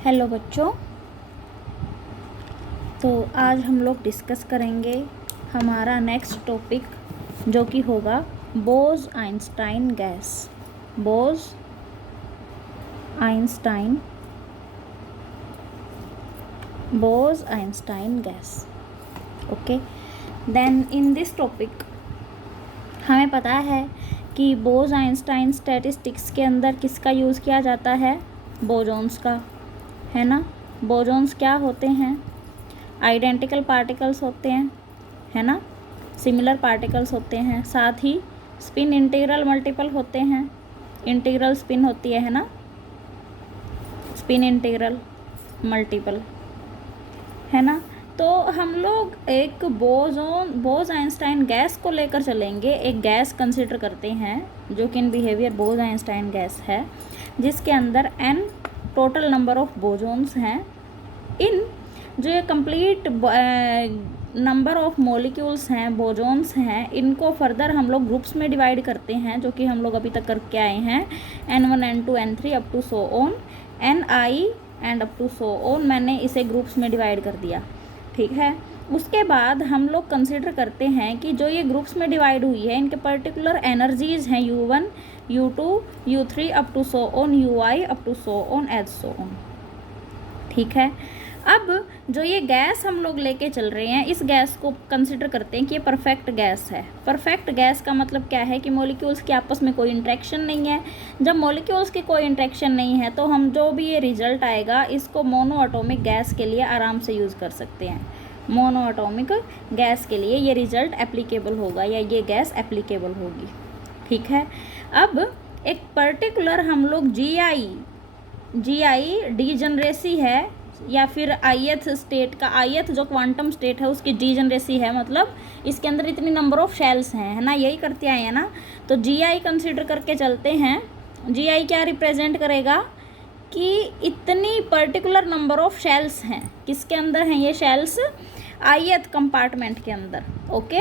Hello बच्चों, तो आज हम लोग डिस्कस करेंगे हमारा नेक्स्ट टॉपिक जो कि होगा Bose Einstein gas. Bose Einstein gas. Okay, then in this topic हमें पता है कि बोस-आइंस्टाइन स्टैटिस्टिक्स के अंदर किसका यूज़ किया जाता है? बोसॉन्स का, है ना। बोसॉन्स क्या होते हैं? आइडेंटिकल पार्टिकल्स होते हैं, है ना। सिमिलर पार्टिकल्स होते हैं, साथ ही स्पिन इंटीग्रल मल्टीपल होते हैं। इंटीग्रल स्पिन होती है ना, स्पिन इंटीग्रल मल्टीपल, है ना। तो हम लोग एक बोस-आइंस्टाइन गैस को लेकर चलेंगे। एक गैस कंसिडर करते हैं जो कि इन बिहेवियर बोस-आइंस्टाइन गैस है, जिसके अंदर n total number of bosons हैं। इन जो ये कंप्लीट नंबर ऑफ मॉलिक्यूल्स हैं, बोसॉन्स हैं, इनको फर्दर हम लोग ग्रुप्स में डिवाइड करते हैं, जो कि हम लोग अभी तक करके आए हैं। N1 N2 N3 up to so on Ni and up to so on. मैंने इसे ग्रुप्स में डिवाइड कर दिया, ठीक है। उसके बाद हम लोग कंसिडर करते हैं कि जो ये ग्रुप्स में डिवाइड हुई है, इनके पर्टिकुलर एनर्जीज हैं U1 U2 U3 up to so on Ui up to so on as so on, ठीक है। अब जो ये गैस हम लोग लेके चल रहे हैं, इस गैस को कंसिडर करते हैं कि ये परफेक्ट गैस है। परफेक्ट गैस का मतलब क्या है कि मॉलिक्यूल्स के आपस में कोई इंट्रैक्शन नहीं है। जब मॉलिक्यूल्स की कोई इंट्रैक्शन नहीं है तो हम जो भी ये रिजल्ट आएगा, इसको मोनो एटॉमिक गैस के लिए आराम से यूज़ कर सकते हैं। मोनो एटॉमिक गैस के लिए ये रिजल्ट एप्लीकेबल होगा, या ये गैस एप्लीकेबल होगी, ठीक है। अब एक पर्टिकुलर हम लोग जी आई डीजनरेसी है, या फिर ith स्टेट का, ith जो क्वांटम स्टेट है उसकी डीजनरेसी है, मतलब इसके अंदर इतनी नंबर ऑफ शेल्स हैं, है ना। यही करते आए हैं ना। तो जी कंसिडर करके चलते हैं। जी क्या रिप्रेजेंट करेगा कि इतनी पर्टिकुलर नंबर ऑफ शेल्स हैं। किसके अंदर हैं ये शेल्स? ith कंपार्टमेंट के अंदर, ओके।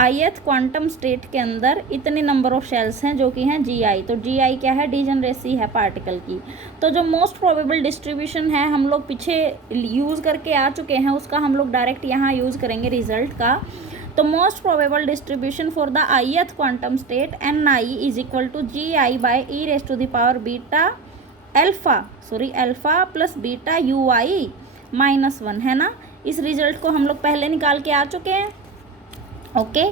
ith क्वांटम स्टेट के अंदर इतनी नंबर ऑफ शेल्स हैं, जो कि हैं जी। तो जी क्या है? डीजनरेसी है पार्टिकल की। तो जो मोस्ट प्रोबेबल डिस्ट्रीब्यूशन है, हम लोग पीछे यूज़ करके आ चुके हैं, उसका हम लोग डायरेक्ट यहाँ यूज़ करेंगे रिजल्ट का। तो most probable distribution for the ith quantum state Ni is equal to Gi by e⁻β alpha plus beta Ui -1, है ना। इस रिजल्ट को हम लोग पहले निकाल के आ चुके हैं, ओके।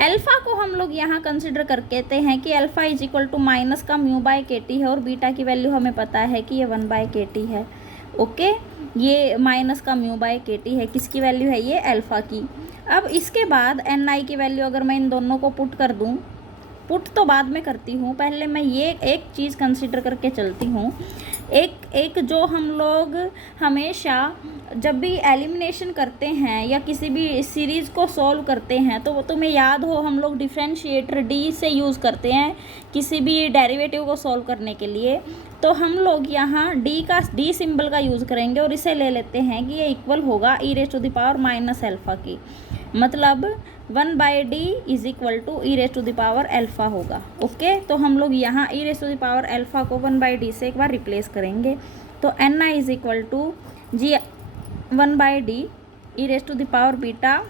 अल्फ़ा को हम लोग यहाँ कंसिडर कर कहते हैं कि alpha is equal to minus का म्यू बाय केटी है, और बीटा की वैल्यू हमें पता है कि ये 1/kT है, ओके। ये माइनस का म्यू बाय केटी है, किसकी वैल्यू है? ये अल्फ़ा की। अब इसके बाद Ni की वैल्यू अगर मैं इन दोनों को पुट कर दूँ, पुट तो बाद में करती हूँ, पहले मैं ये एक चीज़ कंसिडर करके चलती हूँ। एक जो हम लोग हमेशा जब भी एलिमिनेशन करते हैं या किसी भी सीरीज़ को सॉल्व करते हैं, तो वो तुम्हें याद हो, हम लोग डिफरेंशिएटर डी से यूज़ करते हैं किसी भी डेरिवेटिव को सॉल्व करने के लिए। तो हम लोग यहाँ डी सिंबल का यूज़ करेंगे, और इसे ले लेते हैं कि ये इक्वल होगा e⁻⁻α की, मतलब 1/d is equal to e⁻α होगा, ओके। तो हम लोग यहाँ e⁻α को 1/d से एक बार रिप्लेस करेंगे। तो Ni is equal to G 1/d e⁻β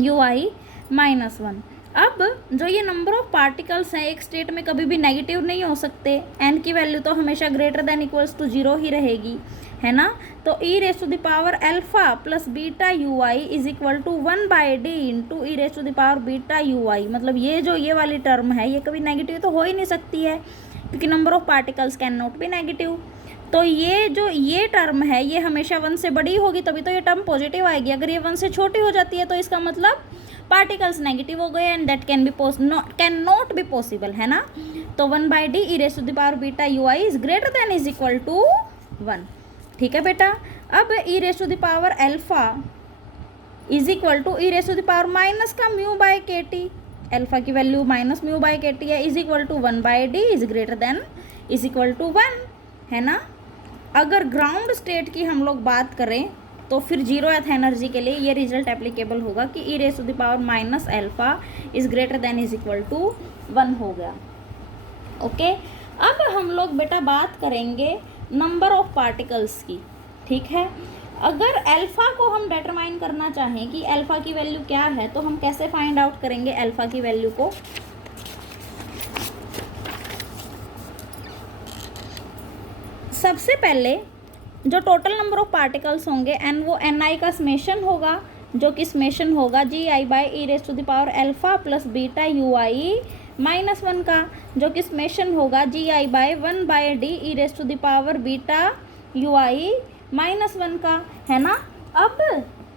Ui -1। अब जो ये नंबर ऑफ पार्टिकल्स हैं, एक स्टेट में कभी भी नेगेटिव नहीं हो सकते। n की वैल्यू तो हमेशा ग्रेटर देन इक्वल्स टू 0 ही रहेगी, है ना। तो e⁻α plus beta Ui is equal to 1/d into e⁻β Ui, मतलब ये वाली टर्म है, ये कभी नेगेटिव तो हो ही नहीं सकती है, क्योंकि number of particles can not B negative. तो ये टर्म है, ये हमेशा 1 से बड़ी होगी, तभी तो ये टर्म पॉजिटिव आएगी। अगर ये 1 से छोटी हो जाती है तो इसका मतलब पार्टिकल्स नेगेटिव हो गए, and that can not be possible, है ना। तो 1/d e⁻β Ui is greater than is equal to 1, ठीक है बेटा। अब e⁻α is equal to e⁻- का म्यू बाय केटी, अल्फा की value minus mu by KT है, is equal to 1/d is greater than is equal to 1, है ना। अगर ग्राउंड स्टेट की हम लोग बात करें तो फिर 0th एनर्जी के लिए ये रिजल्ट एप्लीकेबल होगा कि e⁻−α is greater than is equal to 1 हो गया, ओके। अब हम लोग बेटा बात करेंगे नंबर ऑफ पार्टिकल्स की, ठीक है। अगर अल्फ़ा को हम डिटरमाइन करना चाहें कि अल्फ़ा की वैल्यू क्या है, तो हम कैसे फाइंड आउट करेंगे अल्फ़ा की वैल्यू को? सबसे पहले जो टोटल नंबर ऑफ पार्टिकल्स होंगे एन, वो एन आई का समेशन होगा, जो कि समेशन होगा G I by E raise to the power alpha plus beta U I -1 का, जो कि समेशन होगा G I by 1 by D E raise to the power beta U I -1 का, है ना। अब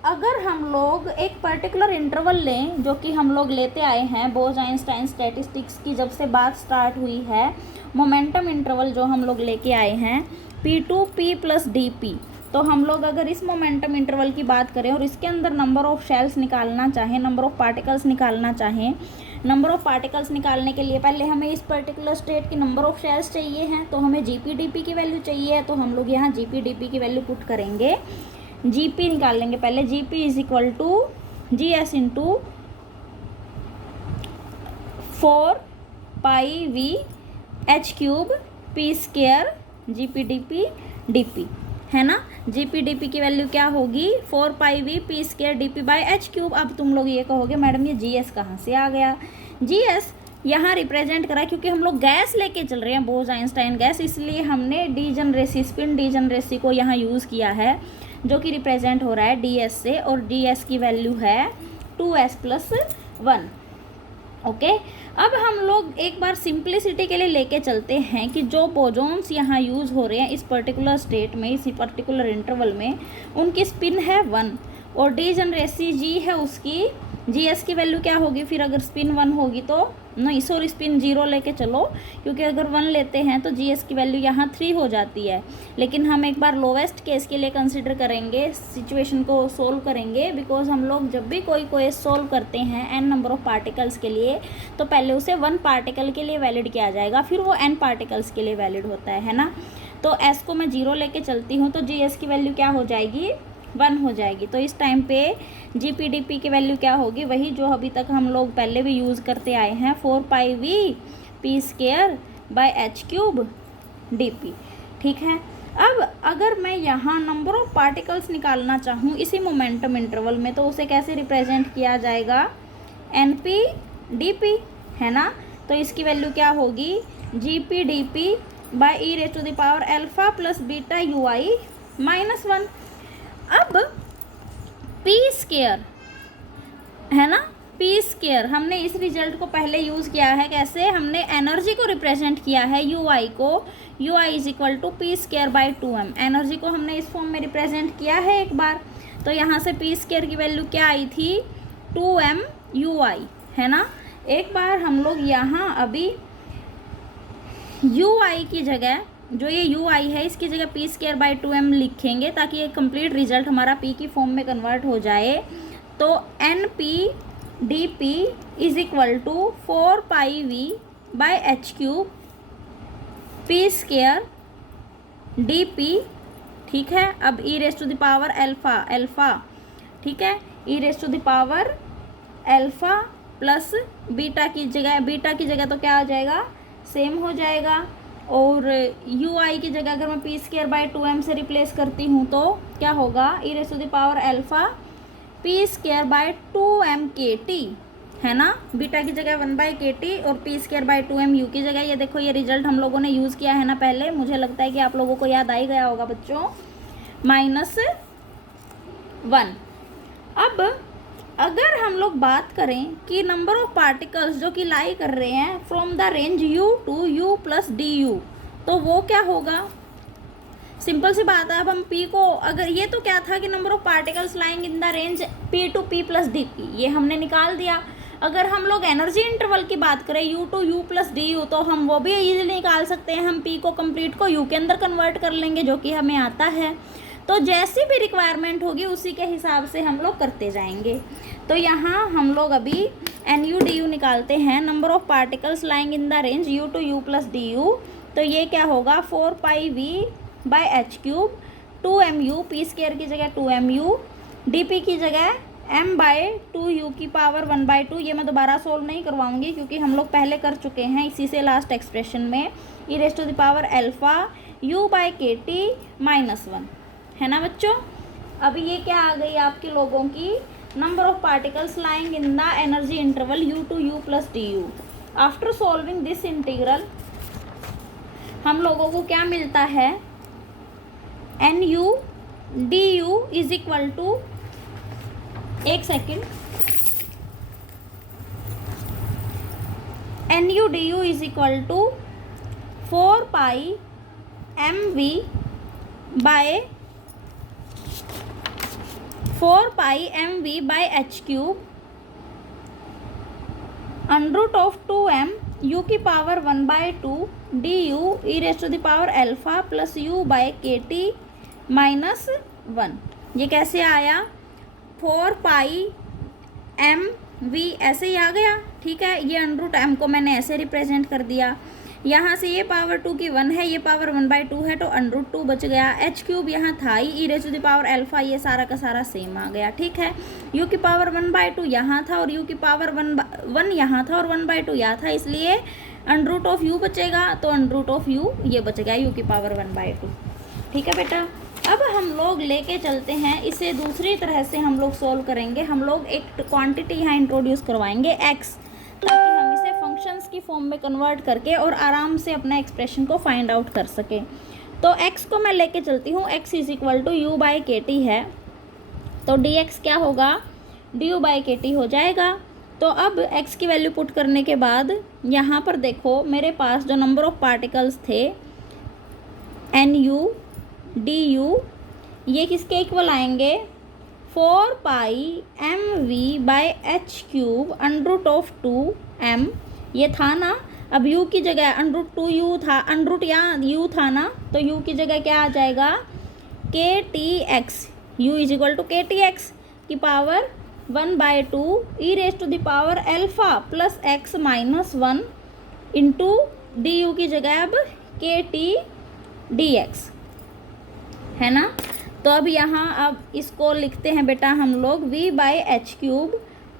अगर हम लोग एक पर्टिकुलर इंटरवल लें, जो कि हम लोग लेते आए हैं बोज-आइंस्टाइन स्टैटिस्टिक्स की जब से बात स्टार्ट हुई है, मोमेंटम इंटरवल जो हम लोग लेके आए हैं P2P प्लस DP, तो हम लोग अगर इस मोमेंटम इंटरवल की बात करें और इसके अंदर नंबर ऑफ शेल्स निकालना चाहें, नंबर ऑफ पार्टिकल्स निकालना चाहें, नंबर ऑफ पार्टिकल्स निकालने के लिए पहले हमें इस पर्टिकुलर स्टेट की नंबर ऑफ शेल्स चाहिए हैं, तो हमें GP/DP की वैल्यू चाहिए है, तो हम लोग यहाँ GP/DP की वैल्यू पुट करेंगे। GP निकाल लेंगे पहले, GP is equal to GS into 4πV h³ P² GP/DP DP, है ना। GP/DP की वैल्यू क्या होगी? 4πV P² DP by h³। अब तुम लोग ये कहोगे मैडम ये GS कहाँ से आ गया? GS यहाँ रिप्रेजेंट करा क्योंकि हम लोग गैस लेके चल रहे हैं, बोज-आइंस्टाइन गैस, इसलिए हमने डीजनरेसी, स्पिन डीजनरेसी को यहाँ यूज़ किया है, जो कि रिप्रेजेंट हो रहा है DS से, और DS की वैल्यू है 2s+1। ओके, अब हम लोग एक बार सिंप्लिसिटी के लिए लेके चलते हैं कि जो बोजॉन्स यहाँ यूज़ हो रहे हैं इस पर्टिकुलर स्टेट में, इसी पर्टिकुलर इंटरवल में, उनकी स्पिन है 1 और डीजनरेसी G है उसकी, GS की वैल्यू क्या होगी फिर अगर स्पिन 1 होगी तो? नहीं सॉरी, स्पिन 0 लेके चलो, क्योंकि अगर 1 लेते हैं तो GS की वैल्यू यहाँ 3 हो जाती है। लेकिन हम एक बार लोवेस्ट केस के लिए कंसिडर करेंगे, सिचुएशन को सोल्व करेंगे, बिकॉज हम लोग जब भी कोई सोल्व करते हैं n नंबर ऑफ पार्टिकल्स के लिए, तो पहले उसे 1 पार्टिकल के लिए वैलिड किया जाएगा, फिर वो n पार्टिकल्स के लिए वैलिड होता है ना। तो S को मैं 0 लेके चलती हूँ तो GS की वैल्यू क्या हो जाएगी? 1 हो जाएगी। तो इस टाइम पे GP/DP की वैल्यू क्या होगी? वही जो अभी तक हम लोग पहले भी यूज़ करते आए हैं, 4πV P² by h³ DP, ठीक है। अब अगर मैं यहाँ नंबर ऑफ पार्टिकल्स निकालना चाहूँ इसी मोमेंटम इंटरवल में, तो उसे कैसे रिप्रेजेंट किया जाएगा? NP/DP, है ना। तो इसकी वैल्यू क्या होगी? GP/DP by E raise to the power alpha plus beta UI -1। अब P² है ना, P² हमने इस रिजल्ट को पहले यूज़ किया है, कैसे? हमने एनर्जी को रिप्रेजेंट किया है UI को, UI is equal to P² by 2m। Energy को हमने इस फॉर्म में रिप्रेजेंट किया है एक बार, तो यहाँ से P² की वैल्यू क्या आई थी? 2m UI, है ना। एक बार हम लोग यहाँ अभी UI की जगह, जो ये UI है इसकी जगह P² बाई 2m लिखेंगे, ताकि ये कंप्लीट रिजल्ट हमारा P की फॉर्म में कन्वर्ट हो जाए। तो NP/DP is equal to 4πV by h³ P² DP, ठीक है। अब E raise to the power alpha, ठीक है, E raise to the power alpha plus beta की जगह तो क्या आ जाएगा? सेम हो जाएगा। और UI की जगह अगर मैं P² बाई 2m से रिप्लेस करती हूँ तो क्या होगा? E raise to the power alpha P² by 2m KT, है ना। बीटा की जगह 1/KT और P² बाई 2m U की जगह। ये देखो ये रिजल्ट हम लोगों ने यूज़ किया है ना पहले, मुझे लगता है कि आप लोगों को याद आ ही गया होगा बच्चों, -1। अब अगर हम लोग बात करें कि नंबर ऑफ पार्टिकल्स जो कि लाई कर रहे हैं from the range U to U plus DU, तो वो क्या होगा? सिंपल सी बात है। अब हम P को, अगर ये तो क्या था कि number of particles lying in the range P2P plus DP, ये हमने निकाल दिया। अगर हम लोग एनर्जी इंटरवल की बात करें U to U plus DU, तो हम वो भी इजीली निकाल सकते हैं। हम P को कंप्लीट को U के अंदर कन्वर्ट कर लेंगे, जो कि हमें आता है। तो जैसी भी रिक्वायरमेंट होगी उसी के हिसाब से हम लोग करते जाएंगे। तो यहाँ हम लोग अभी NU/DU निकालते हैं, number of particles lying in the range U to U plus DU। तो ये क्या होगा? 4πV by h³ 2mu, P² की जगह 2mu, DP की जगह m बाई 2u की पावर 1/2। ये मैं दोबारा सोल्व नहीं करवाऊंगी क्योंकि हम लोग पहले कर चुके हैं इसी से लास्ट एक्सप्रेशन में। E raise to the power alpha u by K T -1, है ना बच्चों। अब ये क्या आ गई आपके लोगों की, number of particles lying in the energy interval u to u plus D U. After solving this integral हम लोगों को क्या मिलता है, N U D U is equal to, एक second, N U D U is equal to 4 pi M V by 4 pi M V by H cube under root of 2m u की power 1/2 D U E raise to the power alpha plus u by K T -1। ये कैसे आया, 4 pi M we ऐसे ही आ गया, ठीक है। ये under root m को मैंने ऐसे रिप्रेजेंट कर दिया, यहाँ से ये पावर 2 की 1 है, ये पावर 1/2 है, तो अंडरूट 2 बच गया। एच क्यूब यहाँ था ही, E raise to the power alpha, ये सारा का सारा सेम आ गया, ठीक है। u की पावर 1/2 यहाँ था और u की पावर 1 यहाँ था और 1/2 यहाँ था, इसलिए अंडरूट ऑफ u बचेगा, तो अंडरूट ऑफ u ये बच गया u की पावर 1/2, ठीक है बेटा। अब हम लोग लेके चलते हैं इसे दूसरी तरह से, हम लोग सोल्व करेंगे। हम लोग एक क्वांटिटी यहाँ इंट्रोड्यूस करवाएंगे x, ताकि हम इसे फंक्शंस की फॉर्म में कन्वर्ट करके और आराम से अपना एक्सप्रेशन को फाइंड आउट कर सकें। तो x को मैं लेके चलती हूँ, x is equal to u by के टी है, तो dx क्या होगा, du बाई के टी हो जाएगा। तो अब x की वैल्यू पुट करने के बाद यहाँ पर देखो मेरे पास जो नंबर ऑफ पार्टिकल्स थे nu du, ये किसके इक्वल आएंगे, 4 pi M V by H cube under root of 2m, ये था ना। अब u की जगह अंडरूट 2u था, अंडरूट यहाँ u था ना, तो u की जगह क्या आ जाएगा, K T X, u is equal to K T X की power 1/2 E raise to the power alpha plus x -1 into D you की जगह अब के टी डी एक्स, है ना। तो अब यहाँ अब इसको लिखते हैं बेटा हम लोग v बाई एच क्यूब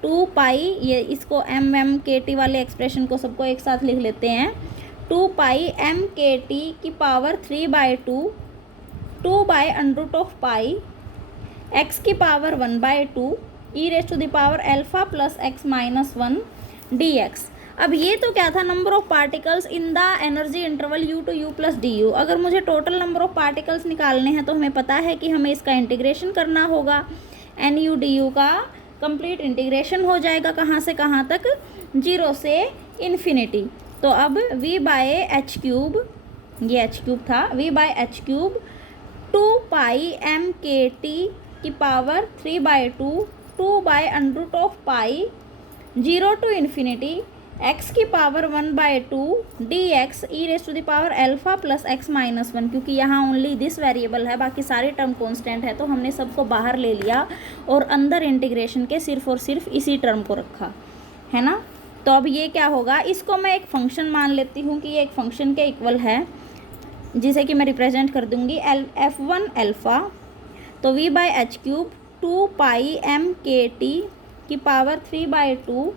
2 पाई, ये इसको m के टी वाले एक्सप्रेशन को सबको एक साथ लिख लेते हैं, 2 पाई m के टी की power 3/2 2 by under root of pi x की power 1/2 E raise to the power alpha plus x -1 dx। अब ये तो क्या था, number of particles in the energy interval u to u plus D U. अगर मुझे total number of particles निकालने हैं तो हमें पता है कि हमें इसका इंटीग्रेशन करना होगा, एन यू डी यू का कंप्लीट इंटीग्रेशन हो जाएगा कहाँ से कहाँ तक, 0 से इन्फिनिटी। तो अब v बाय एच क्यूब, ये एच क्यूब था, v by H cube 2 pi M के टी की power 3/2 2 by under root of pi 0 to infinity x की power 1/2 dx E raise to the power alpha plus x -1, क्योंकि यहाँ only this variable है, बाकी सारे टर्म कांस्टेंट है, तो हमने सबको बाहर ले लिया और अंदर इंटीग्रेशन के सिर्फ और सिर्फ इसी टर्म को रखा, है ना। तो अब ये क्या होगा, इसको मैं एक फंक्शन मान लेती हूँ कि ये एक फंक्शन के इक्वल है, जिसे कि मैं रिप्रेजेंट कर दूँगी f1 अल्फ़ा, तो v by H cube 2 pi M के टी की पावर 3/2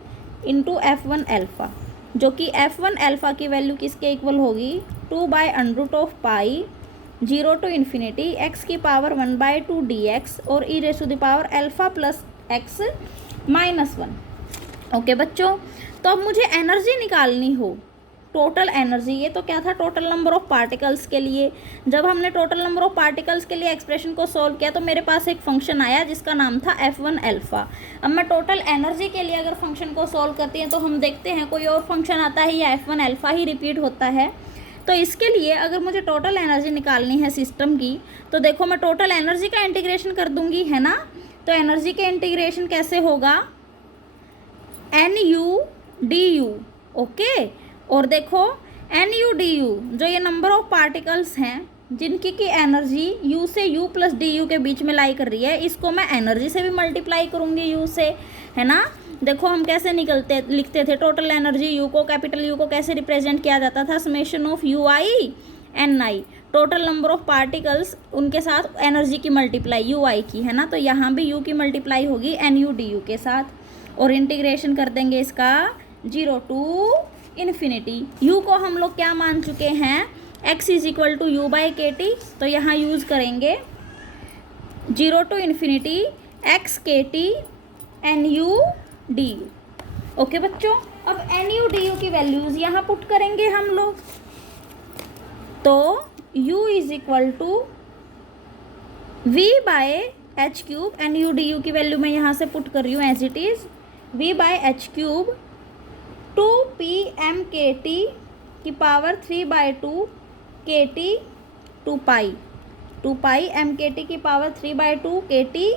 इंटू f1 अल्फ़ा, जो कि f1 अल्फ़ा की वैल्यू किसके इक्वल होगी, 2 by under root of pi 0 to infinity x की पावर 1/2 dx और E raise to the power alpha plus x -1। Okay बच्चों, तो अब मुझे एनर्जी निकालनी हो, टोटल एनर्जी। ये तो क्या था, टोटल नंबर ऑफ पार्टिकल्स के लिए। जब हमने टोटल नंबर ऑफ पार्टिकल्स के लिए एक्सप्रेशन को सॉल्व किया तो मेरे पास एक फंक्शन आया जिसका नाम था f1 अल्फ़ा। अब मैं टोटल एनर्जी के लिए अगर फंक्शन को सॉल्व करती हैं तो हम देखते हैं कोई और फंक्शन आता है या f1 अल्फ़ा ही रिपीट होता है। तो इसके लिए अगर मुझे टोटल एनर्जी निकालनी है सिस्टम की, तो देखो मैं टोटल एनर्जी का इंटीग्रेशन कर दूंगी, है ना। तो एनर्जी के इंटीग्रेशन कैसे होगा, N U D you, okay. और देखो एन यू डी यू, जो ये नंबर ऑफ पार्टिकल्स हैं जिनकी की एनर्जी u से u प्लस डी यू के बीच में लाई कर रही है, इसको मैं एनर्जी से भी मल्टीप्लाई करूँगी u से, है ना। देखो हम कैसे लिखते थे टोटल एनर्जी, u को, कैपिटल U को कैसे रिप्रेजेंट किया जाता था, summation of U I N I, total number of particles उनके साथ एनर्जी की मल्टीप्लाई यू आई की, है ना। तो यहाँ भी u की मल्टीप्लाई होगी एन यू डी यू के साथ और इंटीग्रेशन कर देंगे इसका 0 टू इन्फिनिटी। u को हम लोग क्या मान चुके हैं, x is equal to u by के टी, तो यहाँ यूज़ करेंगे 0 to infinity x के t n U D you. Okay बच्चों, अब एन यू डी यू की वैल्यूज़ यहाँ पुट करेंगे हम लोग, तो u is equal to v by H cube, n U D you की वैल्यू मैं यहाँ से पुट कर रही हूँ as it is v by H cube 2p m K T की पावर 3/2 के T 2 pi m K T की पावर 3/2 के T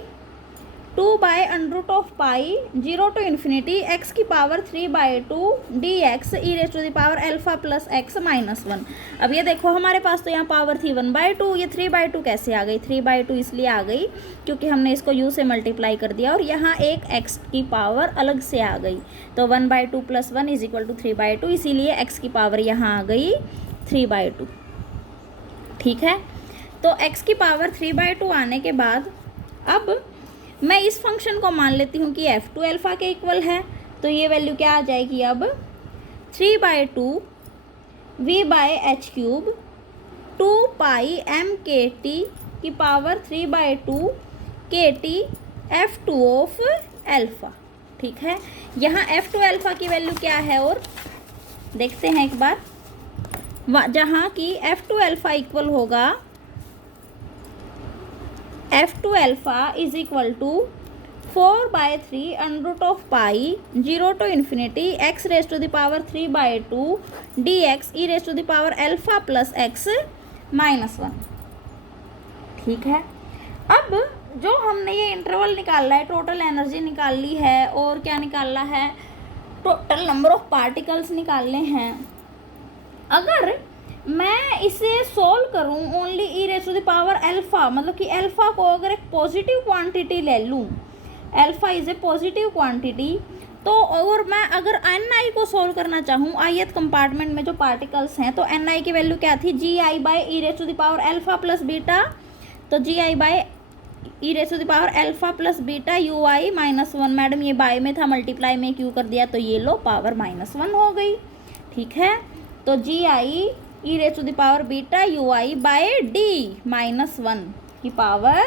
2 by under root of pi 0 to infinity x की power 3/2 dx E raise to the power alpha plus x minus 1। अब ये देखो हमारे पास तो यहाँ पावर थी 1/2, ये 3/2 कैसे आ गई? 3/2 इसलिए आ गई क्योंकि हमने इसको u से मल्टीप्लाई कर दिया और यहाँ एक x की पावर अलग से आ गई, तो 1/2 + 1 इज इक्वल टू 3/2, इसीलिए x की पावर यहाँ आ गई 3/2। ठीक है, तो x की पावर 3/2 आने के बाद अब मैं इस फंक्शन को मान लेती हूँ कि f2 अल्फ़ा के इक्वल है, तो ये वैल्यू क्या आ जाएगी अब 3/2 v by H cube 2 pi m K T की पावर 3/2 के टी f2 ऑफ अल्फ़ा। ठीक है, यहाँ f2 अल्फ़ा की वैल्यू क्या है और देखते हैं एक बार, जहाँ की f2 अल्फ़ा इक्वल होगा f2 alpha is equal to 4/3 under root of pi 0 to infinity x raise to the power 3/2 dx E raise to the power alpha plus x minus 1। ठीक है, अब जो हमने ये इंटरवल निकाला है, टोटल एनर्जी निकाल ली है और क्या निकालना है, टोटल नंबर ऑफ पार्टिकल्स निकालने हैं। अगर मैं इसे सोल्व करूं only E raise to the power alpha, मतलब कि अल्फ़ा को अगर एक पॉजिटिव क्वांटिटी ले लूं, alpha is a positive quantity, तो और मैं अगर एन आई को सोल्व करना चाहूँ, ith कंपार्टमेंट में जो पार्टिकल्स हैं, तो एन आई की वैल्यू क्या थी, G I by E raise to the power alpha plus beta, तो G I by E raise to the power alpha plus beta U I minus 1। Madam ये by में था, मल्टीप्लाई में क्यों कर दिया, तो ये लो पावर -1 हो गई। ठीक है, तो G I E raise to the power beta U I by D -1 की पावर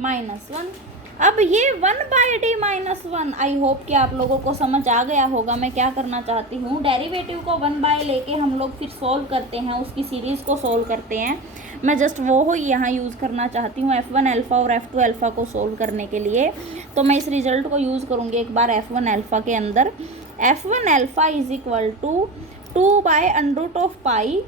-1। अब ये 1/d-1, आई होप कि आप लोगों को समझ आ गया होगा मैं क्या करना चाहती हूँ। डेरिवेटिव को 1 लेके हम लोग फिर सोल्व करते हैं, उसकी सीरीज़ को सोल्व करते हैं। मैं जस्ट वो ही यहाँ यूज़ करना चाहती हूँ f1 अल्फ़ा और f2 अल्फ़ा को सोल्व करने के लिए। तो मैं इस रिजल्ट को यूज़ करूँगी एक बार f1 अल्फ़ा के अंदर। f1 alpha is equal to 2 by under root of pi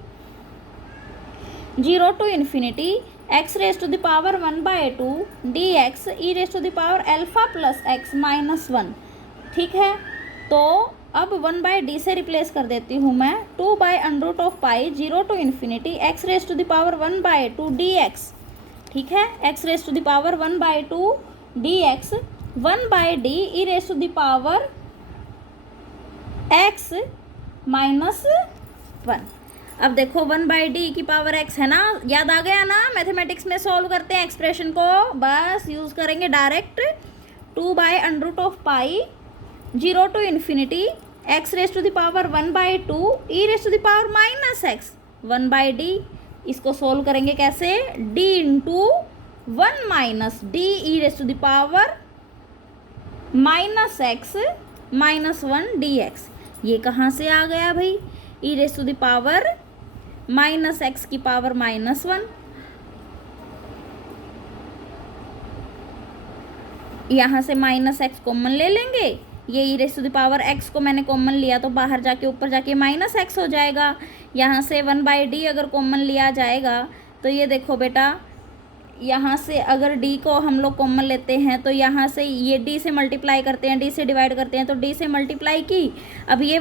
0 to infinity x raise to the power 1/2 dx E raise to the power alpha plus x minus 1। ठीक है, तो अब 1/d से replace कर देती हूँ मैं, 2 by under root of pi 0 to infinity x raise to the power 1/2 dx। ठीक है, x raise to the power 1/2 dx 1/d E raise to the power x minus 1। अब देखो 1/d की पावर x है ना, याद आ गया ना, मैथमेटिक्स में सॉल्व करते हैं एक्सप्रेशन को, बस यूज़ करेंगे direct 2 by under root of pi 0 to infinity x raise to the power 1/2 E raise to the power minus x 1/d। इसको सोल्व करेंगे कैसे, d into 1 minus d E raise to the power minus x minus 1 dx। ये कहाँ से आ गया भाई, E raise to the power minus x की पावर -1। यहाँ से माइनस x कॉमन ले लेंगे, ये E raise to the power x को मैंने कॉमन लिया तो बाहर जाके ऊपर जाके -x हो जाएगा। यहाँ से 1/d अगर कॉमन लिया जाएगा तो ये देखो बेटा, यहाँ से अगर d को हम लोग कॉमन लेते हैं तो यहाँ से ये d से मल्टीप्लाई करते हैं, d से डिवाइड करते हैं, तो d से मल्टीप्लाई की, अब ये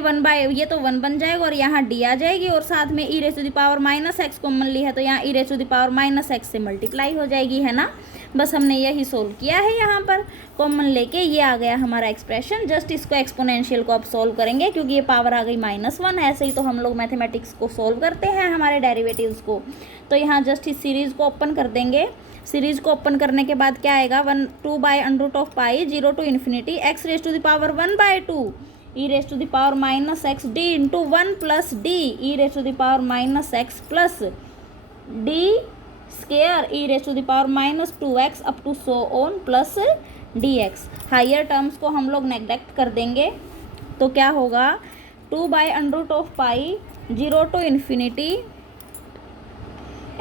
ये तो 1 बन जाएगा और यहाँ d आ जाएगी और साथ में E raise to the power -x common ली है तो यहाँ E raise to the power -x से मल्टीप्लाई हो जाएगी, है ना। बस हमने यही सोल्व किया है, यहाँ पर कॉमन लेके ये आ गया हमारा एक्सप्रेशन। जस्ट इसको एक्सपोनेंशियल को अब सोल्व करेंगे क्योंकि ये पावर आ गई -1। ऐसे ही तो हम लोग मैथमेटिक्स को सोल्व करते हैं हमारे डेरिवेटिव्स को। तो यहाँ जस्ट इस सीरीज़ को ओपन कर देंगे। सीरीज़ को ओपन करने के बाद क्या आएगा, 2 by under root of pi 0 to infinity x raise to the power 1/2 E raise to the power -x d into 1 plus d E raise to the power -x plus D square E raise to the power minus 2x up to so on plus dx। Higher terms को हम लोग neglect कर देंगे, तो क्या होगा 2/√पाई 0 to infinity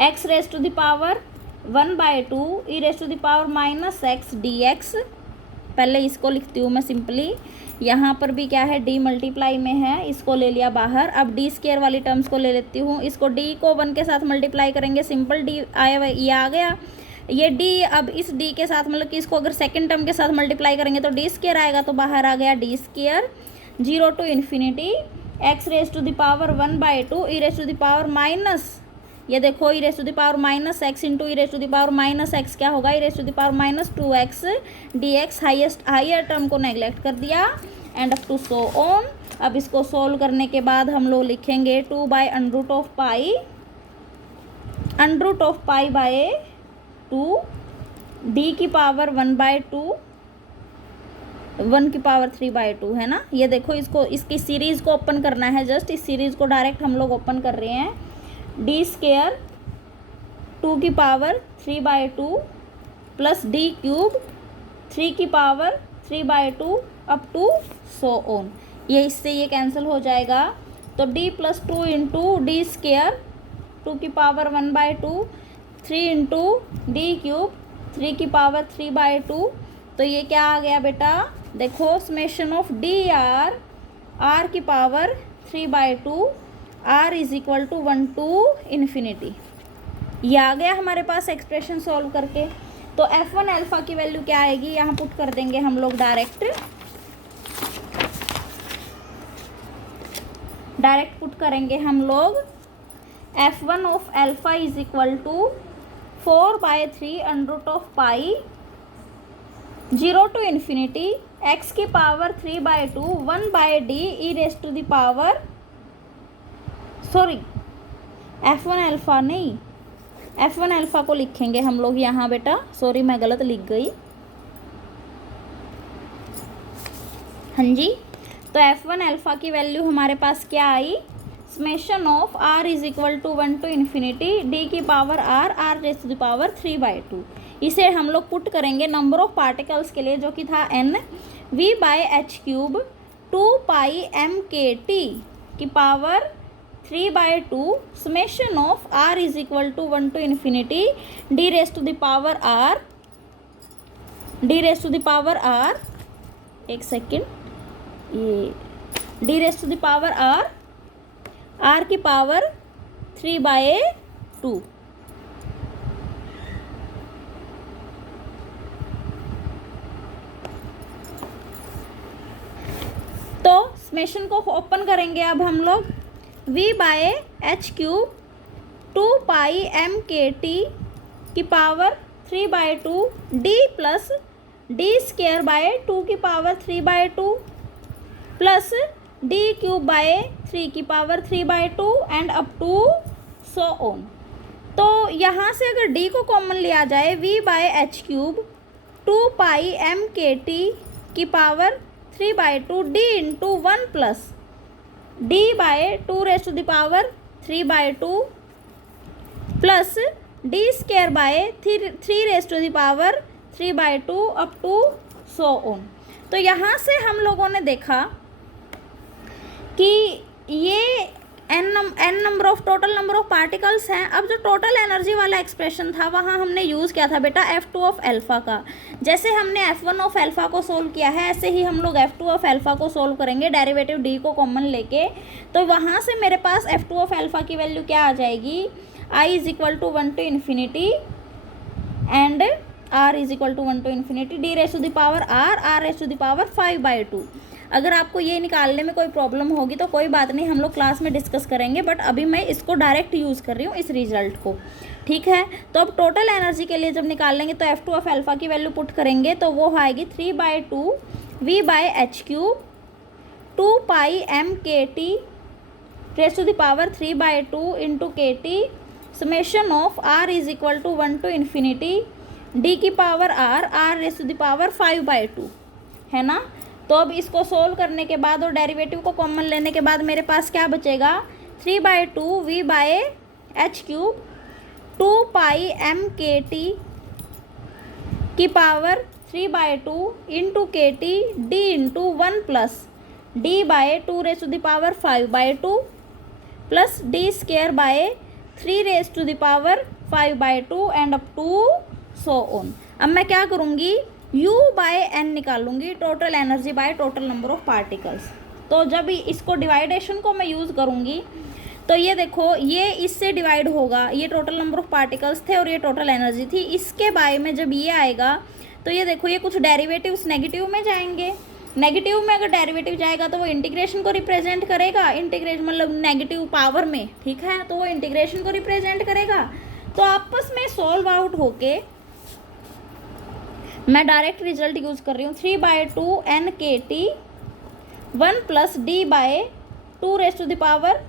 x raise to the power 1/2 E raise to the power minus x dx। पहले इसको लिखती हूँ मैं सिंपली, यहाँ पर भी क्या है, d मल्टीप्लाई में है, इसको ले लिया बाहर। अब डी स्केयर वाली टर्म्स को ले लेती हूँ, इसको d को 1 के साथ मल्टीप्लाई करेंगे, सिंपल d आया, ये आ गया। ये d अब इस d के साथ मतलब कि इसको अगर सेकंड टर्म के साथ मल्टीप्लाई करेंगे तो डी स्केयर आएगा, तो बाहर आ गया d square 0 to infinity x raise to the power 1/2 E raise to the power minus, ये देखो E raise to the power minus X into E raise to the power minus X क्या होगा, E raise to the power minus 2x dx। Higher term को neglect कर दिया and up to so on. अब इसको solve करने के बाद हम लोग लिखेंगे 2/√पाई √पाई/2 d की पावर 1/2 1 की पावर 3/2 है ना। ये देखो इसको, इसकी सीरीज़ को ओपन करना है, जस्ट इस सीरीज़ को डायरेक्ट हम लोग ओपन कर रहे हैं। डी स्केयर 2 की पावर 3/2 प्लस डी क्यूब 3 की power 3/2 up to so on. ये इससे ये कैंसिल हो जाएगा, तो d plus 2 into D square 2 की पावर 1/2 3 इंटू डी क्यूब 3 की पावर 3/2। तो ये क्या आ गया बेटा, देखो समेशन ऑफ r की power 3/2 r is equal to 1 to infinity. ये आ गया हमारे पास एक्सप्रेशन सॉल्व करके। तो f1 अल्फा की वैल्यू क्या आएगी, यहाँ पुट कर देंगे हम लोग डायरेक्ट पुट करेंगे हम लोग। f1 of alpha is equal to 4/3 0 to infinity x की power 3/2 1/d E raise to the power, sorry f1 alpha नहीं, f1 अल्फा को लिखेंगे हम लोग यहाँ बेटा, सॉरी मैं गलत लिख गई। हाँ जी, तो f1 अल्फा की वैल्यू हमारे पास क्या आई, summation of r is equal to 1 to infinity d की power r raise to the power 3/2। इसे हम लोग पुट करेंगे नंबर ऑफ पार्टिकल्स के लिए, जो कि था n v/h³ 2πmkt की power 3/2 summation of r is equal to 1 to infinity d raise to the power r, एक सेकेंड, ये d raise to the power r की पावर 3/2। तो समेशन को ओपन करेंगे अब हम लोग, v/h³ 2πmkt की power 3/2 d plus D square by 2 की power 3/2 plus d cube by 3 की power 3/2 and up to so on. तो यहाँ से अगर d को कॉमन लिया जाए, v/h³ 2πmkt की power 3/2 d into 1 plus d by 2 raise to the power 3/2 plus D square by 3 raise to the power 3/2 up to so on. तो यहाँ से हम लोगों ने देखा कि ये n number of total number of particles हैं। अब जो टोटल एनर्जी वाला एक्सप्रेशन था वहाँ हमने यूज़ किया था बेटा f2 ऑफ अल्फ़ा का। जैसे हमने f1 ऑफ अल्फ़ा को सोल्व किया है, ऐसे ही हम लोग f2 ऑफ अल्फ़ा को सोल्व करेंगे डेरिवेटिव d को कॉमन लेके। तो वहाँ से मेरे पास f2 ऑफ अल्फ़ा की वैल्यू क्या आ जाएगी, i is equal to 1 to इन्फिनिटी and r is equal to 1 to infinity d raise to the power r raise to the power 5/2। अगर आपको ये निकालने में कोई प्रॉब्लम होगी तो कोई बात नहीं, हम लोग क्लास में डिस्कस करेंगे, बट अभी मैं इसको डायरेक्ट यूज़ कर रही हूँ इस रिजल्ट को, ठीक है। तो अब टोटल एनर्जी के लिए जब निकालेंगे तो f2 ऑफ अल्फ़ा की वैल्यू पुट करेंगे तो वो आएगी 3/2 v/h³ 2πmkt raise to the power 3/2 into kt summation of r is equal to 1 to infinity d की power r raise to the power 5/2 है ना। तो अब इसको सोल्व करने के बाद और डेरिवेटिव को कॉमन लेने के बाद मेरे पास क्या बचेगा, 3/2 v/h³ 2 पाई एम के टी की power 3/2 into K T D into 1 plus D by 2 raise to the power 5/2 plus D square by 3 raise to the power 5/2 and up to so on. अब मैं क्या करूँगी, U बाय एन निकालूंगी, total energy by total number of particles. तो जब इसको डिवाइडेशन को मैं यूज़ करूँगी तो ये देखो, ये इससे डिवाइड होगा, ये टोटल नंबर ऑफ पार्टिकल्स थे और ये टोटल एनर्जी थी। इसके बाय में जब ये आएगा तो ये देखो, ये कुछ डेरिवेटिव्स नेगेटिव में जाएंगे। नेगेटिव में अगर डेरिवेटिव जाएगा तो वो इंटीग्रेशन को रिप्रेजेंट करेगा, इंटीग्रेशन मतलब नेगेटिव पावर में, ठीक है, तो वो इंटीग्रेशन को रिप्रेजेंट करेगा। तो आपस में सॉल्व आउट होके मैं डायरेक्ट रिजल्ट यूज़ कर रही हूँ, 3/2 एन के T 1 plus D by 2 raise to the power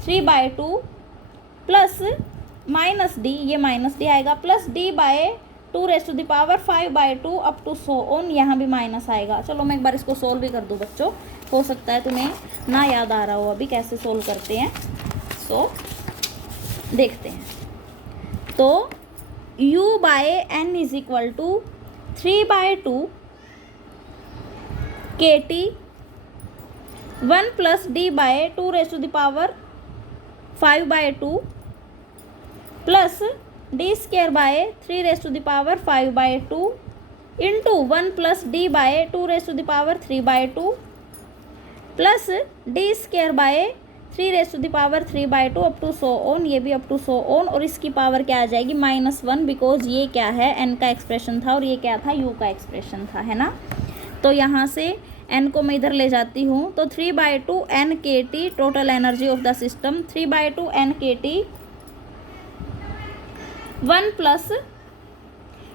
3/2 plus minus d, ये माइनस डी आएगा, plus D by 2 raise to the power 5/2 up to so on, यहाँ भी माइनस आएगा। चलो मैं एक बार इसको सोल्व भी कर दूँ बच्चों, हो सकता है तुम्हें ना याद आ रहा हो अभी कैसे सोल्व करते हैं, सो देखते हैं। तो u by n is equal to 3/2 के T 1 plus D by 2 raise to the power 5/2 plus D square by 3 raise to the power 5/2 into 1 plus D by 2 raise to the power 3/2 plus D square by 3 raise to the power 3/2 up to so on, ये भी up to so on, और इसकी power क्या आ जाएगी -1, because ये क्या है, n का एक्सप्रेशन था और ये क्या था, u का एक्सप्रेशन था, है ना। तो यहाँ से n को मैं इधर ले जाती हूँ, तो 3/2 एन के T total energy of the system, 3/2 N के T 1 plus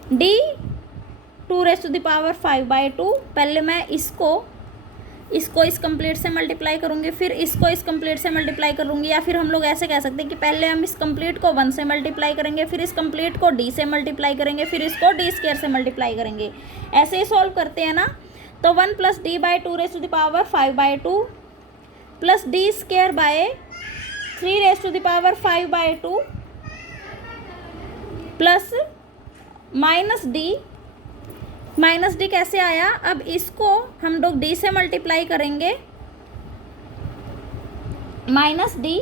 D 2 raise to the power 5/2। पहले मैं इसको इस कंप्लीट से मल्टीप्लाई करूँगी, फिर इसको इस कंप्लीट से मल्टीप्लाई करूँगी, या फिर हम लोग ऐसे कह सकते हैं कि पहले हम इस कंप्लीट को 1 से मल्टीप्लाई करेंगे, फिर इस कंप्लीट को d से मल्टीप्लाई करेंगे, फिर इसको d स्क्वायर से मल्टीप्लाई करेंगे, ऐसे ही सॉल्व करते हैं ना। तो 1 plus D by 2 raise to the power 5/2 plus d square by 3 raise to the power 5/2 plus minus d कैसे आया, अब इसको हम लोग डी से मल्टीप्लाई करेंगे, minus d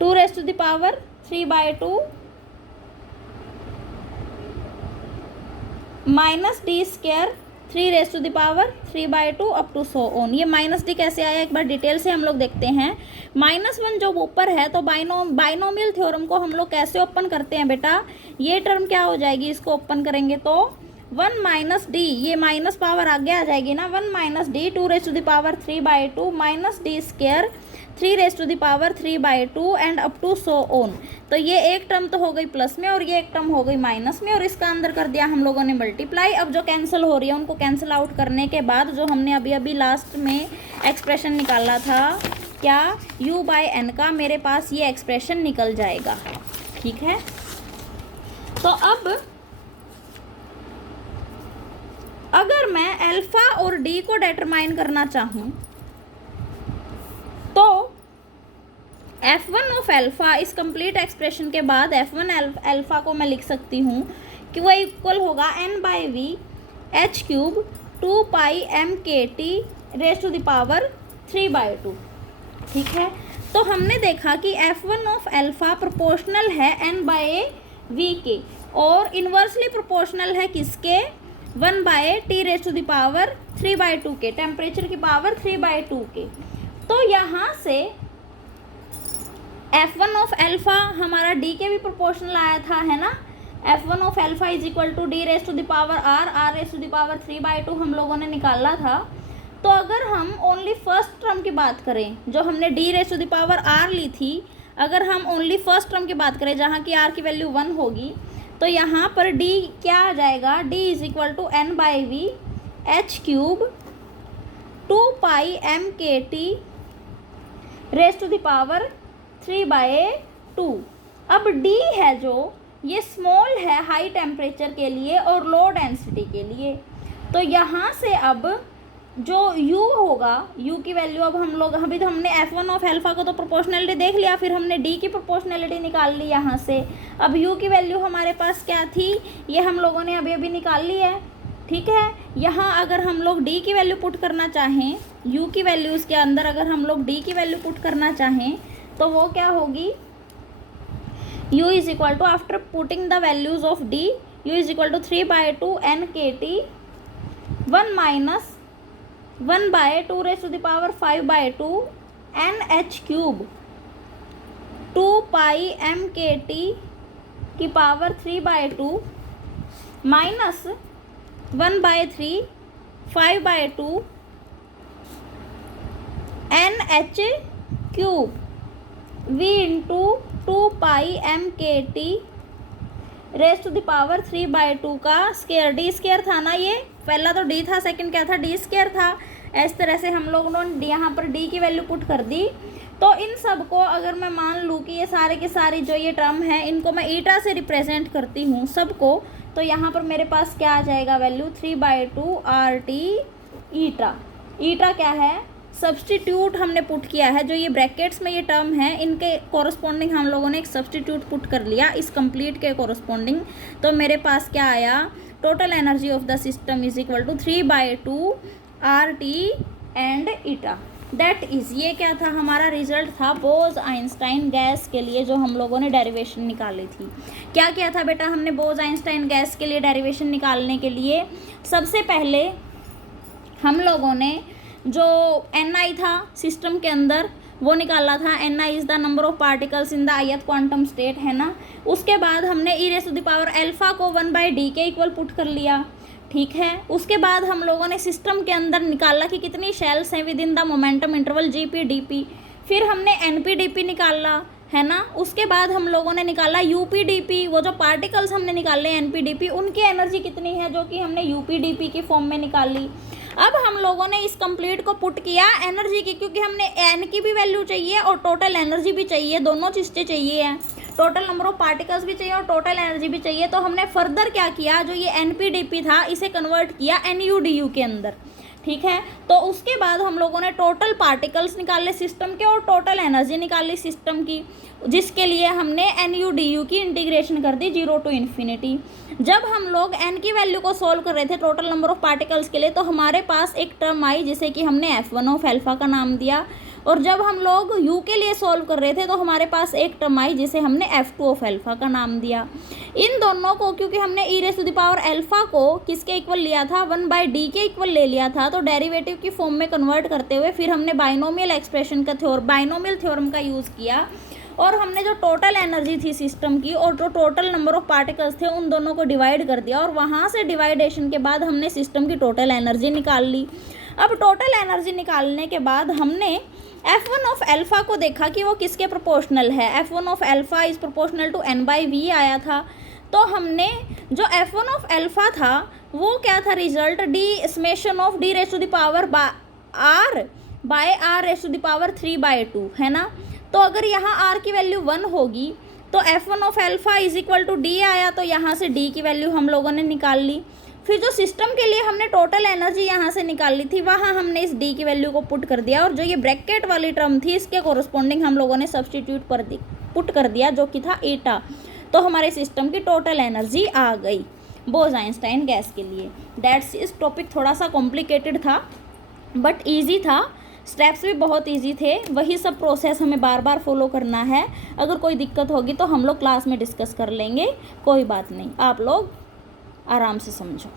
2 raise to the power 3/2 minus d square 3 raise to the power 3/2 up to so on. ये minus d कैसे आया एक बार डिटेल से हम लोग देखते हैं। -1 जो ऊपर है, तो बाइनोमियल थ्योरम को हम लोग कैसे ओपन करते हैं बेटा, ये टर्म क्या हो जाएगी, इसको ओपन करेंगे तो 1 माइनस डी, ये माइनस पावर आगे आ जाएगी ना, 1 minus d 2 raise to the power 3/2 minus d square 3 raise to the power 3/2 and up to so on. तो ये एक टर्म तो हो गई प्लस में और ये एक टर्म हो गई माइनस में, और इसका अंदर कर दिया हम लोगों ने मल्टीप्लाई। अब जो कैंसिल हो रही है उनको कैंसिल आउट करने के बाद जो हमने अभी लास्ट में एक्सप्रेशन निकाला था, क्या u बाय एन का, मेरे पास ये एक्सप्रेशन निकल जाएगा, ठीक है। तो अब अगर मैं अल्फा और डी को डिटरमाइन करना चाहूँ तो f1 ऑफ अल्फा, इस कंप्लीट एक्सप्रेशन के बाद f1 अल्फा को मैं लिख सकती हूँ कि वह इक्वल होगा n/v h³ 2 पाई एम के T raise to the power 3/2, ठीक है। तो हमने देखा कि f1 ऑफ अल्फा प्रोपोर्शनल है n/v के, और इन्वर्सली प्रोपोर्शनल है किसके, 1/t raise to the power 3/2 के, टेम्परेचर की पावर 3/2 के। तो यहाँ से f1 ऑफ अल्फा हमारा d के भी प्रोपोर्शनल आया था, है ना। f1 of alpha is equal to d raise to the power r raise to the power 3/2 हम लोगों ने निकाला था। तो अगर हम ओनली फर्स्ट टर्म की बात करें, जो हमने d raise to the power r ली थी, अगर हम ओनली फर्स्ट टर्म की बात करें जहाँ की r की वैल्यू 1 होगी, तो यहाँ पर d क्या आ जाएगा, d is equal to n/v h³ 2 pi M के T raise to the power 3/2। अब d है जो, ये स्मॉल है हाई टेम्परेचर के लिए और लो डेंसिटी के लिए। तो यहाँ से अब जो u होगा, u की वैल्यू अब हम लोग, अभी तो हमने f1 ऑफ अल्फा को तो प्रोपोर्शनलिटी देख लिया, फिर हमने d की प्रोपोर्शनलिटी निकाल ली यहाँ से। अब u की वैल्यू हमारे पास क्या थी, ये हम लोगों ने अभी अभी निकाल ली है, ठीक है। यहाँ अगर हम लोग d की वैल्यू पुट करना चाहें, u की वैल्यूज़ के अंदर अगर हम लोग d की वैल्यू पुट करना चाहें तो वो क्या होगी, u is equal to, after putting the values of d, u is equal to 3/2 nkt 1 minus 1/2 raised to the power 5/2 nh cube 2 pi mkt की power 3/2 minus 1/3 5/2 nh cube v into 2 pi mkt raise to the power 3/2 का square, D square था ना, ये पहला तो D था, second क्या था, डी स्केयर था। इस तरह से हम लोगों ने यहाँ पर डी की वैल्यू पुट कर दी। तो इन सब को अगर मैं मान लूँ कि ये सारे के सारे जो ये टर्म है इनको मैं ईटा से रिप्रेजेंट करती हूँ सबको, तो यहाँ पर मेरे पास क्या आ जाएगा वैल्यू, 3/2 RT ईटा। ईटा क्या है, सब्सटीट्यूट हमने पुट किया है, जो ये ब्रैकेट्स में ये टर्म है इनके कोरस्पॉन्डिंग हम लोगों ने एक सब्सटीट्यूट पुट कर लिया इस कंप्लीट के कोरस्पॉन्डिंग। तो मेरे पास क्या आया, total energy of the system is equal to 3/2 RT and eta. That is, ये क्या था, हमारा रिजल्ट था बोज आइंस्टाइन गैस के लिए जो हम लोगों ने डेरिवेशन निकाली थी। क्या किया था बेटा हमने बोज आइंस्टाइन गैस के लिए डेरिवेशन निकालने के लिए, सबसे पहले हम लोगों ने जो Ni था सिस्टम के अंदर वो निकाला था। Ni is the number of particles in the ith quantum state, है ना। उसके बाद हमने e raise to the power alpha को 1/d के इक्वल पुट कर लिया, ठीक है। उसके बाद हम लोगों ने सिस्टम के अंदर निकाला कि कितनी शेल्स हैं with in the momentum interval Gp Dp, फिर हमने Np Dp निकाला, है ना। उसके बाद हम लोगों ने निकाला Up Dp, वो जो पार्टिकल्स हमने निकाले Np Dp उनकी एनर्जी कितनी है जो कि हमने Up Dp की फॉर्म में निकाली। अब हम लोगों ने इस कंप्लीट को पुट किया एनर्जी की, क्योंकि हमने एन की भी वैल्यू चाहिए और टोटल एनर्जी भी चाहिए, दोनों चीज़ें चाहिए हैं, टोटल नंबर ऑफ पार्टिकल्स भी चाहिए और टोटल एनर्जी भी चाहिए। तो हमने फर्दर क्या किया, जो ये NP-DP था इसे कन्वर्ट किया NU-DU के अंदर, ठीक है। तो उसके बाद हम लोगों ने टोटल पार्टिकल्स निकाले सिस्टम के और टोटल एनर्जी निकाली सिस्टम की, जिसके लिए हमने NU-DU की इंटीग्रेशन कर दी 0 to ∞। जब हम लोग n की वैल्यू को सोल्व कर रहे थे टोटल नंबर ऑफ पार्टिकल्स के लिए, तो हमारे पास एक टर्म आई जिसे कि हमने f1 ऑफ अल्फा का नाम दिया, और जब हम लोग u के लिए सोल्व कर रहे थे तो हमारे पास एक टर्म आई जिसे हमने f2 ऑफ अल्फा का नाम दिया। इन दोनों को, क्योंकि हमने e raise to the power alpha को किसके इक्वल लिया था, 1/d के इक्वल ले लिया था, तो डेरिवेटिव की फॉर्म में कन्वर्ट करते हुए फिर हमने बाइनोमियल एक्सप्रेशन का बाइनोमियल थ्योरम का यूज़ किया, और हमने जो टोटल एनर्जी थी सिस्टम की और जो टोटल नंबर ऑफ पार्टिकल्स थे उन दोनों को डिवाइड कर दिया, और वहाँ से डिवाइडेशन के बाद हमने सिस्टम की टोटल एनर्जी निकाल ली। अब टोटल एनर्जी निकालने के बाद हमने f1 ऑफ अल्फा को देखा कि वो किसके प्रोपोर्शनल है। f1 of alpha is proportional to n/v आया था। तो हमने जो f1 ऑफ अल्फा था वो क्या था, result d summation of d raise to the power r by r raise to the power 3/2, है ना। तो अगर यहाँ r की वैल्यू 1 होगी तो f1 of alpha is equal to d आया, तो यहाँ से d की वैल्यू हम लोगों ने निकाल ली। फिर जो सिस्टम के लिए हमने टोटल एनर्जी यहाँ से निकाल ली थी वहाँ हमने इस d की वैल्यू को पुट कर दिया, और जो ये ब्रैकेट वाली टर्म थी इसके कोरस्पॉन्डिंग हम लोगों ने सब्सटीट्यूट पुट कर दिया जो कि था ईटा। तो हमारे सिस्टम की टोटल एनर्जी आ गई बोज आइंस्टाइन गैस के लिए। दैट्स इस टॉपिक थोड़ा सा कॉम्प्लिकेटेड था बट ईजी था, स्टेप्स भी बहुत इजी थे। वही सब प्रोसेस हमें बार बार फॉलो करना है। अगर कोई दिक्कत होगी तो हम लोग क्लास में डिस्कस कर लेंगे, कोई बात नहीं, आप लोग आराम से समझो।